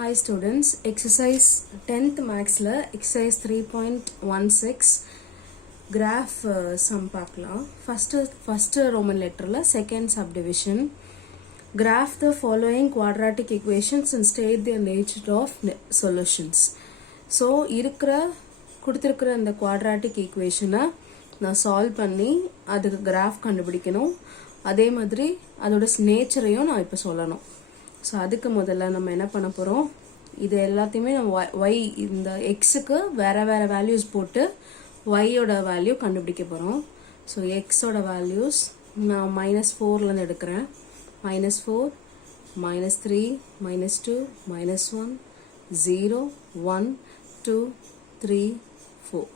Hi students, exercise 10th max la exercise 3.16 graph sum பார்க்கலாம். first Roman letter la second subdivision. Graph the following quadratic equations and state their nature of solutions. So கொடுத்திருக்கிற இந்த quadratic equation நான் solve பண்ணி அதுக்கு graph கண்டுபிடிக்கணும். அதே மாதிரி அதோட நேச்சரையும் நான் இப்போ சொல்லணும். ஸோ அதுக்கு முதல்ல நம்ம என்ன பண்ண போகிறோம், இது எல்லாத்தையுமே நம்ம ஒய் இந்த எக்ஸுக்கு வேறு வேறு வேல்யூஸ் போட்டு ஒய்யோட வேல்யூ கண்டுபிடிக்க போகிறோம். ஸோ எக்ஸோட வேல்யூஸ் நான் -4லேருந்து எடுக்கிறேன். -4, -3, -2, -1, 0, 1, 2, 3, 4.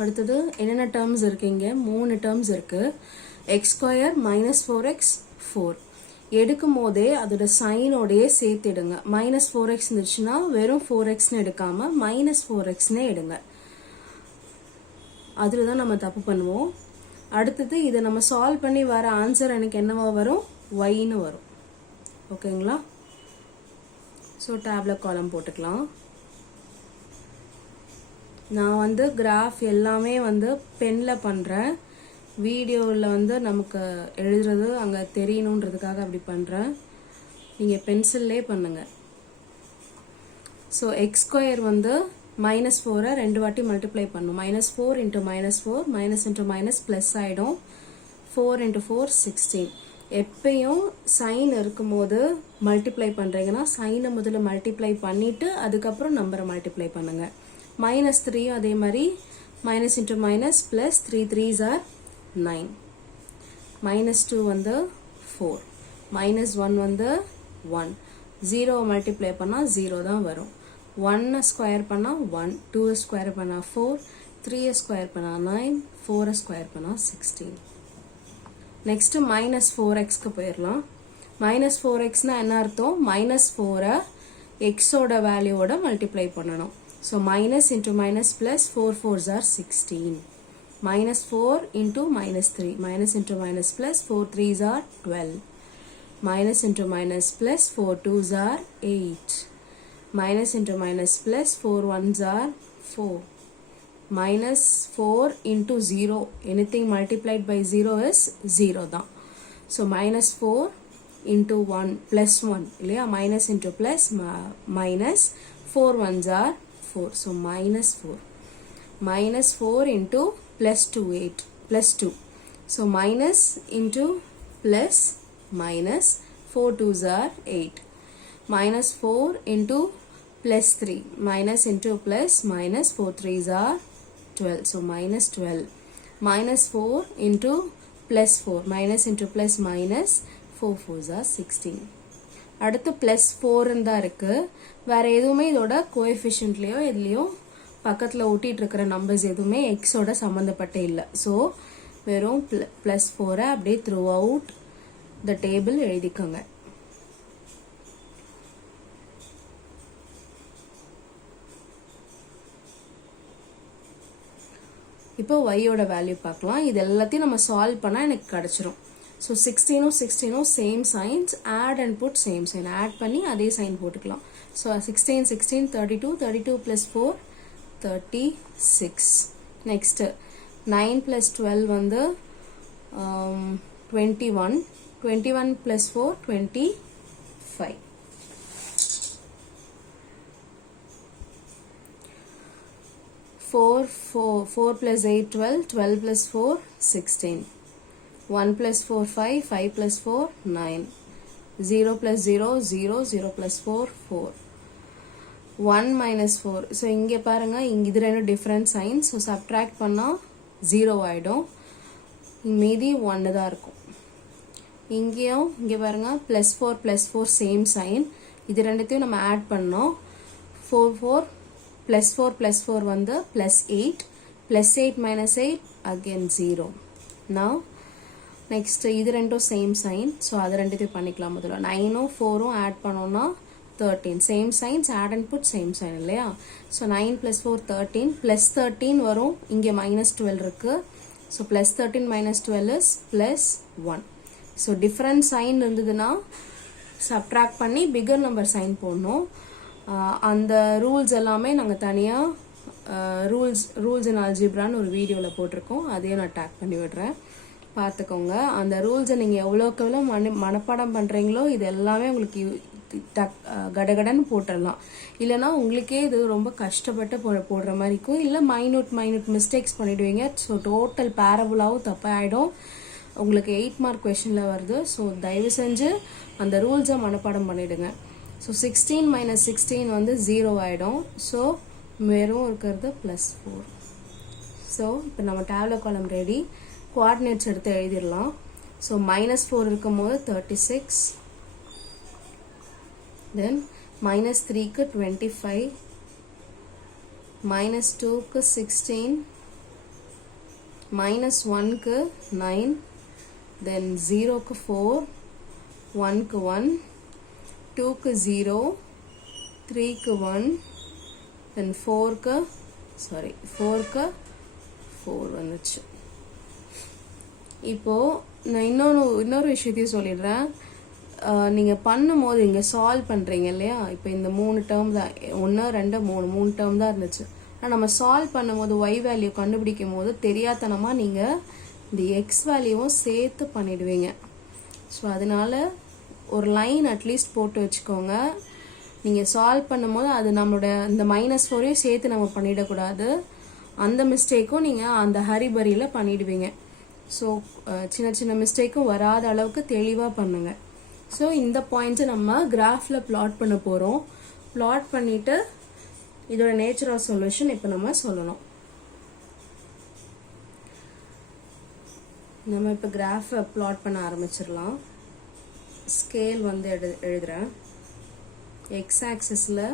அடுத்தது என்னென்ன டேர்ம்ஸ் இருக்குங்க, 3 டேர்ம்ஸ் இருக்கு. x² -4x 4 எடுக்கும் போதே அதோட சைனோடையே சேர்த்துடுங்க. -4x இருந்துச்சுன்னா வெறும் 4xன்னு எடுக்காம -4xன்னு எடுங்க. அதில் தான் நம்ம தப்பு பண்ணுவோம். அடுத்தது இதை நம்ம சால்வ் பண்ணி வர ஆன்சர் எனக்கு என்னவா வரும், ஒய்ன்னு வரும். ஓகேங்களா? ஸோ டேப்ல காலம் போட்டுக்கலாம். நான் கிராஃப் எல்லாமே பென்னில் பண்ணுறேன். வீடியோவில் நமக்கு எழுதுறது அங்கே தெரியணுன்றதுக்காக அப்படி பண்ணுறேன். நீங்கள் பென்சில்லே பண்ணுங்கள். ஸோ x² -4 2 வாட்டி மல்டிப்ளை பண்ணும். -4 × -4 மைனஸ் இன்ட்டு மைனஸ் ப்ளஸ் ஆகிடும். 4 × 4 16. எப்பயும் சைன் இருக்கும்போது மல்டிப்ளை பண்ணுறீங்கன்னா சைனை முதல்ல மல்டிப்ளை பண்ணிவிட்டு அதுக்கப்புறம் நம்பரை மல்டிப்ளை பண்ணுங்கள். -3 அதே மாதிரி minus into minus plus 3 3s are 9. -2 4, -1 1. 0 multiply பண்ணால் 0 தான் வரும். 1 ஸ்கொயர் பண்ணால் 1, 2 ஸ்கொயர் பண்ணால் 4, 3 ஸ்கொயர் பண்ணால் 9, 4 ஸ்கொயர் பண்ணால் 16. நெக்ஸ்ட் -4xக்கு போயிடலாம். -4xனா என்ன அர்த்தம், -4 எக்ஸோட வேல்யூவோட மல்டிப்ளை பண்ணணும். So minus into minus plus 4 4s are 16. -4 × -3 minus into minus plus 4 3s are 12. Minus into minus plus 4 2s are 8. Minus into minus plus 4 1s are 4. -4 into 0, anything multiplied by 0 is 0 தான். So -4 into 1 plus 1 இல்லையா, minus into plus minus 4 1s are 4. So -4. -4 into plus 2 8 plus 2. So minus into plus minus 4 2s are 8. -4 into plus 3 minus into plus minus 4 3s are 12. So -12. -4 into plus 4 minus into plus minus 4 4s are 16. அடுத்து plus 4 தான் இருக்கு. வேற எதுவுமே இதோட கோஎஃபிஷியன்ட்லயோ எதுலயோ பக்கத்தில் ஒட்டிட்டு இருக்கிற numbers எதுவுமே எக்ஸோட சம்மந்தப்பட்ட இல்லை. ஸோ வெறும் +4 அப்படியே த்ரூ அவுட் த டேபிள் எழுதிக்கோங்க. இப்போ ஒய்யோட வேல்யூ பார்க்கலாம். இது எல்லாத்தையும் நம்ம சால்வ் பண்ணால் எனக்கு கிடச்சிரும். So 16 16 same signs, add and put same sign. Add பண்ணி அதே சைன் போட்டுக்கலாம். ஸோ 16 16 32 32 + 4 36. Next 9 + 12 21. 21 + 4 25. Four + 8 12. 12 + 4 16. 1 + 4 5. 5 + 4 9. 0 + 0 0. 0 + 4 4. 1 - 4. ஸோ இங்கே பாருங்க, இது ரெண்டு டிஃப்ரெண்ட் சைன்ஸ். ஸோ சப்ட்ராக்ட் பண்ணால் 0 ஆகிடும். மீதி 1 தான் இருக்கும். இங்கேயும் இங்கே பாருங்க +4 + 4 சேம் சைன். இது ரெண்டுத்தையும் நம்ம ஆட் பண்ணோம். 4 4 +4 + 4 +8. +8 - 8 again 0. Now நெக்ஸ்ட் இது ரெண்டும் சேம் சைன். ஸோ அது ரெண்டுத்தையும் பண்ணிக்கலாம். முதல்ல 9 4 ஆட் பண்ணோம்னா 13. Same signs, add and put same sign இல்லையா. ஸோ 9 + 4 13. +13 வரும். இங்கே -12 இருக்கு. So +13 - 12 is +1. So different sign இருந்ததுன்னா சப்ட்ராக்ட் பண்ணி பிகர் நம்பர் சைன் போடணும். அந்த ரூல்ஸ் எல்லாமே நாங்கள் தனியாக ரூல்ஸ் இன் அல்ஜிப்ரான்னு ஒரு வீடியோவில் போட்டிருக்கோம். அதையும் நான் டேக் பண்ணி விடுறேன், பார்த்துக்கோங்க. அந்த ரூல்ஸை நீங்கள் எவ்வளோக்கு எவ்வளோ மனப்பாடம் பண்ணுறீங்களோ இது எல்லாமே உங்களுக்கு கடகடன்னு போட்டுடலாம். இல்லைனா உங்களுக்கே இது ரொம்ப கஷ்டப்பட்டு போடுற மாதிரி இருக்கும். இல்லை மைனூட் மிஸ்டேக்ஸ் பண்ணிடுவீங்க. ஸோ டோட்டல் பேரபுளாகவும் தப்பாயிடும். உங்களுக்கு 8 மார்க் கொஷனில் வருது. ஸோ தயவு செஞ்சு அந்த ரூல்ஸை மனப்பாடம் பண்ணிடுங்க. ஸோ 16 - 16 வந்து 0 ஆகிடும். ஸோ வெறும் இருக்கிறது +4. ஸோ இப்போ நம்ம டேப்லெட் காலம் ரெடி. கோஆர்டினேட்ஸ் எடுத்து எழுதிடலாம். ஸோ -4 இருக்கும் போது 36, தென் -3க்கு 25, -2க்கு 16, -1க்கு 9, தென் 0க்கு 4, 1க்கு 1, 2க்கு 0, 3க்கு 1, தென் 4க்கு 4 வந்துச்சு. இப்போ நான் இன்னொரு விஷயத்தையும் சொல்லிடுறேன். நீங்கள் பண்ணும்போது இங்கே சால்வ் பண்ணுறீங்க இல்லையா, இப்போ இந்த 3 டேர்ம் தான், 1 2 3 டேர்ம் தான் இருந்துச்சு. ஆனால் நம்ம சால்வ் பண்ணும்போது ஒய் வேல்யூ கண்டுபிடிக்கும் போது தெரியாதனமாக நீங்கள் இந்த எக்ஸ் வேல்யூவும் சேர்த்து பண்ணிடுவீங்க. ஸோ அதனால ஒரு லைன் அட்லீஸ்ட் போட்டு வச்சுக்கோங்க. நீங்கள் சால்வ் பண்ணும்போது அது நம்மளோட இந்த -4ஐயும் சேர்த்து நம்ம பண்ணிடக்கூடாது. அந்த மிஸ்டேக்கும் நீங்கள் அந்த ஹரிபரியில் பண்ணிடுவீங்க. ஸோ சின்ன மிஸ்டேக்கும் வராத அளவுக்கு தெளிவாக பண்ணுங்கள். ஸோ இந்த பாயிண்ட்ஸை நம்ம கிராஃபில் பிளாட் பண்ண போகிறோம். பிளாட் பண்ணிவிட்டு இதோட நேச்சர் ஆஃப் சொல்யூஷன் இப்போ நம்ம சொல்லணும். நம்ம இப்போ கிராஃபை பிளாட் பண்ண ஆரம்பிச்சிடலாம். ஸ்கேல் வந்து எழுதுகிறேன். எக்ஸ் ஆக்சிஸில்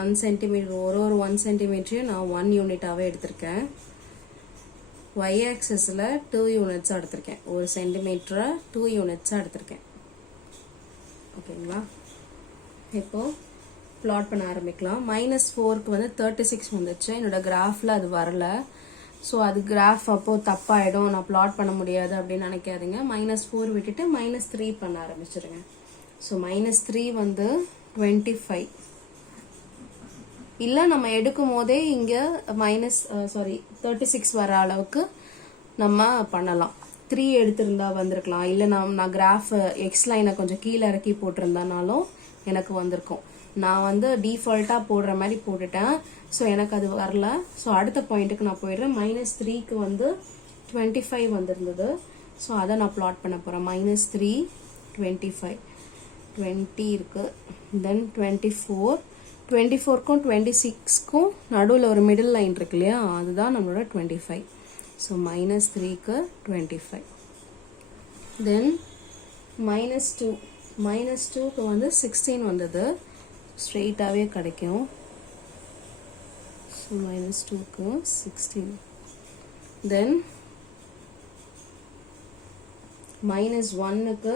1 சென்டிமீட்டர், ஒரு 1 சென்டிமீட்டரையும் நான் 1 யூனிட்டாகவே எடுத்திருக்கேன். ஒய் ஆக்சிஸில் 2 யூனிட்ஸாக எடுத்திருக்கேன். 1 சென்டிமீட்டரை 2 யூனிட்ஸாக எடுத்திருக்கேன். ஓகேங்களா? இப்போது பிளாட் பண்ண ஆரம்பிக்கலாம். -4க்கு வந்து 36 வந்துச்சு. என்னோட கிராஃபில் அது வரல. ஸோ அது கிராஃப் அப்போது தப்பாயிடும், நான் பிளாட் பண்ண முடியாது அப்படின்னு நினைக்காதீங்க. -4 விட்டுட்டு -3 பண்ண ஆரம்பிச்சிருங்க. ஸோ -3 வந்து 25. இல்லை நம்ம எடுக்கும் போதே இங்கே 36 வர அளவுக்கு நம்ம பண்ணலாம். 3 எடுத்திருந்தா வந்திருக்கலாம். இல்லை நான் கிராஃப் எக்ஸ் லைனை கொஞ்சம் கீழே இறக்கி போட்டிருந்தனாலும் எனக்கு வந்திருக்கும். நான் வந்து டிஃபால்ட்டாக போடுற மாதிரி போட்டுட்டேன். ஸோ எனக்கு அது வரல. ஸோ அடுத்த பாயிண்ட்டுக்கு நான் போயிடுறேன். -3க்கு வந்து 25 வந்திருந்தது. ஸோ அதை நான் பிளாட் பண்ண போகிறேன். -3, 25, 20 இருக்கு. தென் 24, 24க்கும் 26க்கும் நடுவில் ஒரு மிடில் லைன் இருக்கு இல்லையா, அதுதான் நம்மளோட 25. ஸோ -3க்கு 25. தென் -2க்கு வந்து 16 வந்தது. ஸ்ட்ரெயிட்டாகவே கிடைக்கும். ஸோ -2க்கு 16. தென் -1க்கு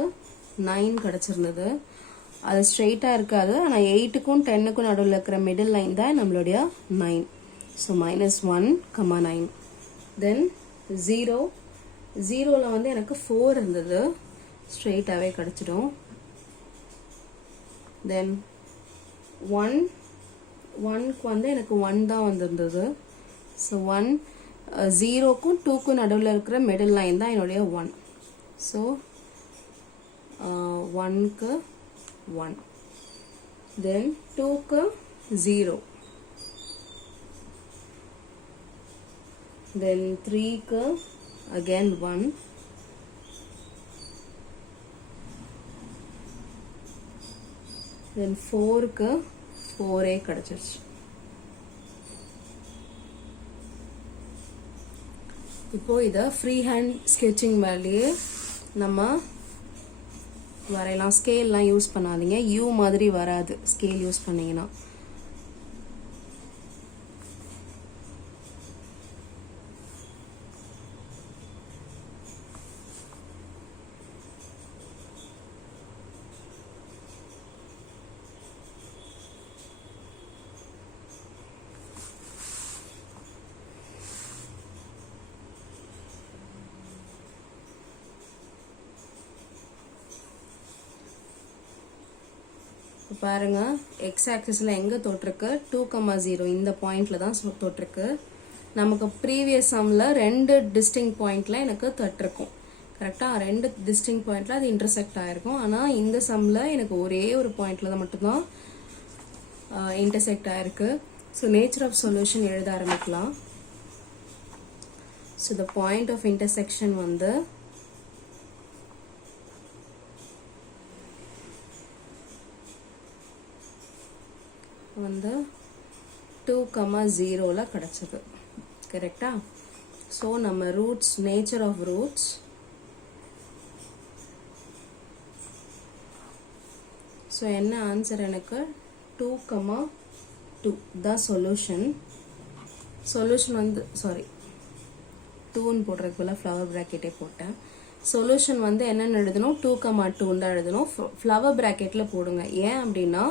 9 கிடச்சிருந்தது. அது ஸ்ட்ரெயிட்டாக இருக்காது. ஆனால் 8க்கும் 10க்கும் நடுவில் இருக்கிற மிடில் லைன் தான் நம்மளுடைய 9. ஸோ -1, 9. தென் 0ல் வந்து எனக்கு 4 இருந்தது. ஸ்ட்ரெயிட்டாகவே கிடச்சிடும். தென் 1க்கு வந்து எனக்கு 1 தான் வந்திருந்தது. ஸோ 1, 0க்கும் 2க்கும் நடுவில் இருக்கிற மிடில் லைன் தான் என்னுடைய 1. ஸோ 1க்கு 1. தென் 2க்கு 0. Then 3க்கு again 1. Then 4க்கு 4 கிடைச்சிருச்சு. இப்போ இதை ஃப்ரீ ஹேண்ட் ஸ்கெட்சிங் வேலையே நம்ம வரையலாம். ஸ்கேல்லாம் யூஸ் பண்ணாதீங்க. யூ மாதிரி வராது ஸ்கேல் யூஸ் பண்ணீங்கன்னா. பாருங்க எக்ஸ் ஆக்சிஸ்ல எங்க தொட்டிருக்கு 2,0 இந்த பாயிண்ட்ல தான் தொட்டிருக்கு. நமக்கு ப்ரீவியஸ் சம்ல 2 டிஸ்டிங் பாயிண்ட்ல எனக்கு தொட்டிருக்கும். கரெக்டா 2 டிஸ்டிங் பாயிண்ட்ல அது இன்டர்செக்ட் ஆயிருக்கும். ஆனா இந்த சம்ல எனக்கு ஒரே ஒரு பாயிண்ட்ல தான் மட்டும்தான் இன்டர்செக்ட் ஆயிருக்கு. ஸோ நேச்சர் ஆஃப் சொல்யூஷன் எழுத ஆரம்பிக்கலாம். So the point of intersection வந்து வந்து 2,0ல கிடைச்சது. கரெக்டா? ஸோ நம்ம roots nature of roots so என்ன ஆன்சர் எனக்கு 2,2 தான் சொல்யூஷன். சொல்யூஷன் வந்து சாரி 2ன்னு போடுறதுக்கு பதிலாக ஃப்ளவர் ப்ராக்கெட்டே போட்டேன். சொல்யூஷன் வந்து என்னென்னு எழுதணும் 2,2 தான் எழுதணும். ஃப்ளவர் ப்ராக்கெட்டில் போடுங்க. ஏன் அப்படின்னா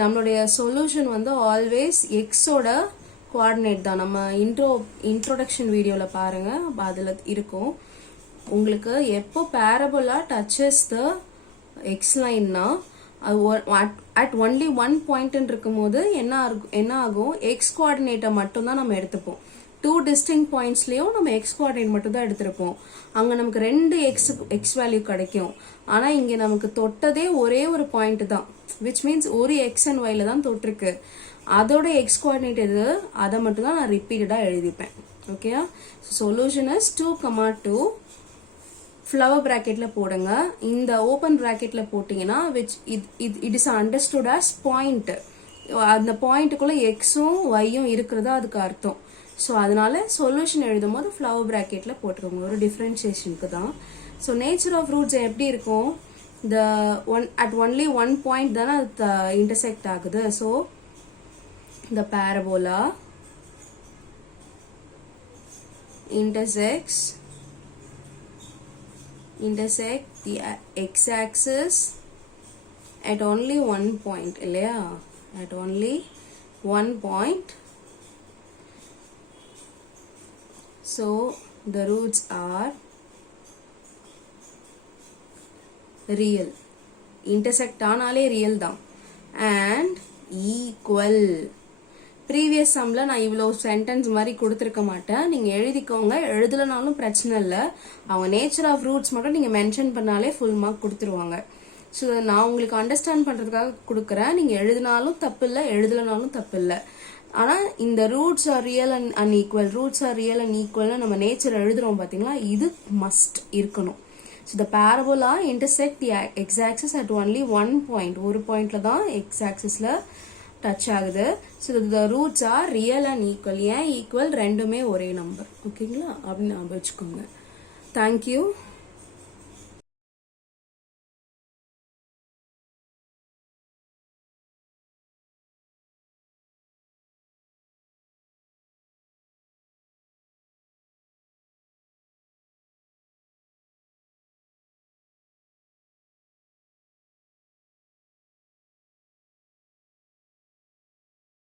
நம்மளுடைய சொல்யூஷன் வந்து ஆல்வேஸ் எக்ஸோட கோஆர்டினேட் தான். நம்ம இன்ட்ரோடக்ஷன் வீடியோவில் பாருங்கள், அதில் இருக்கும். உங்களுக்கு எப்போ பேரபோலா டச்சஸ் த எக்ஸ் லைன்னா அட் ஒன்லி ஒன் பாயிண்ட் இருக்கும்போது என்ன ஆகும் எக்ஸ் கோஆர்டினேட்டை மட்டும்தான் நம்ம எடுத்துப்போம். 2 டிஸ்டிங் பாயிண்ட்ஸ்லயும் நம்ம எக்ஸ் கோஆர்டினேட் மட்டும் தான் எடுத்திருப்போம். அங்க நமக்கு 2 எக்ஸ் வேல்யூ கிடைக்கும். ஆனா இங்க நமக்கு தொட்டதே ஒரே ஒரு பாயிண்ட் தான், விச் மீன்ஸ் ஒரு எக்ஸ் அண்ட் ஒய்ல தான் தொட்டிருக்கு. அதோட எக்ஸ் கோஆர்டினேட் எது அதை மட்டும் தான் நான் ரிப்பீட்டடா எழுதிப்பேன். ஓகேயா? சொல்யூஷன் இஸ் 2,2 ஃப்ளவர் பிராக்கெட்ல போடுங்க. இந்த ஓபன் பிராக்கெட்ல போட்டீங்கன்னா which it is understood as point. அந்த பாயிண்ட்டுக்குள்ள எக்ஸும் ஒய்யும் இருக்கிறதா அதுக்கு அர்த்தம். ஸோ அதனால சொல்யூஷன் எழுதும் போது ஃப்ளவர் பிராக்கெட்ல போட்டுக்கோங்க, ஒரு டிஃபரன்சியேஷனுக்கு தான். ஸோ நேச்சர் ஆஃப் ரூட்ஸ் எப்படி இருக்கும், the one at only one point தானே அது இன்டர்செக்ட் ஆகுது. So the parabola intersect the x-axis at only one point, இல்லையா? at only one point. So the roots are real. intersect ஆனாலே real தான். and equal. Previous சம்ல நான் இவ்வளோ sentence மாதிரி கொடுத்துருக்க மாட்டேன், நீங்க எழுதிக்கோங்க. எழுதலனாலும் பிரச்சனை இல்லை, அவங்க நேச்சர் ஆஃப் ரூட்ஸ் மட்டும் நீங்க மென்ஷன் பண்ணாலே ஃபுல் மார்க் கொடுத்துருவாங்க. ஸோ நான் உங்களுக்கு அண்டர்ஸ்டாண்ட் பண்றதுக்காக கொடுக்குறேன். நீங்க எழுதினாலும் தப்பு இல்லை, எழுதலனாலும் தப்பு இல்லை. ஆனா இந்த roots are real and unequal, roots are real and equal நம்ம நேச்சர் எழுதுறோம் பாத்தீங்களா, இது மஸ்ட் இருக்கணும். So the parabola intersect the x-axis at only one point. ஒரு பாயிண்ட்ல தான் x-axisல டச் ஆகுது. So the roots are real and equal. ஏன் ஈக்குவல், ரெண்டுமே ஒரே நம்பர். ஓகேங்களா? அப்படின்னு ஞாபகம் வச்சுக்கோங்க. தேங்க்யூ.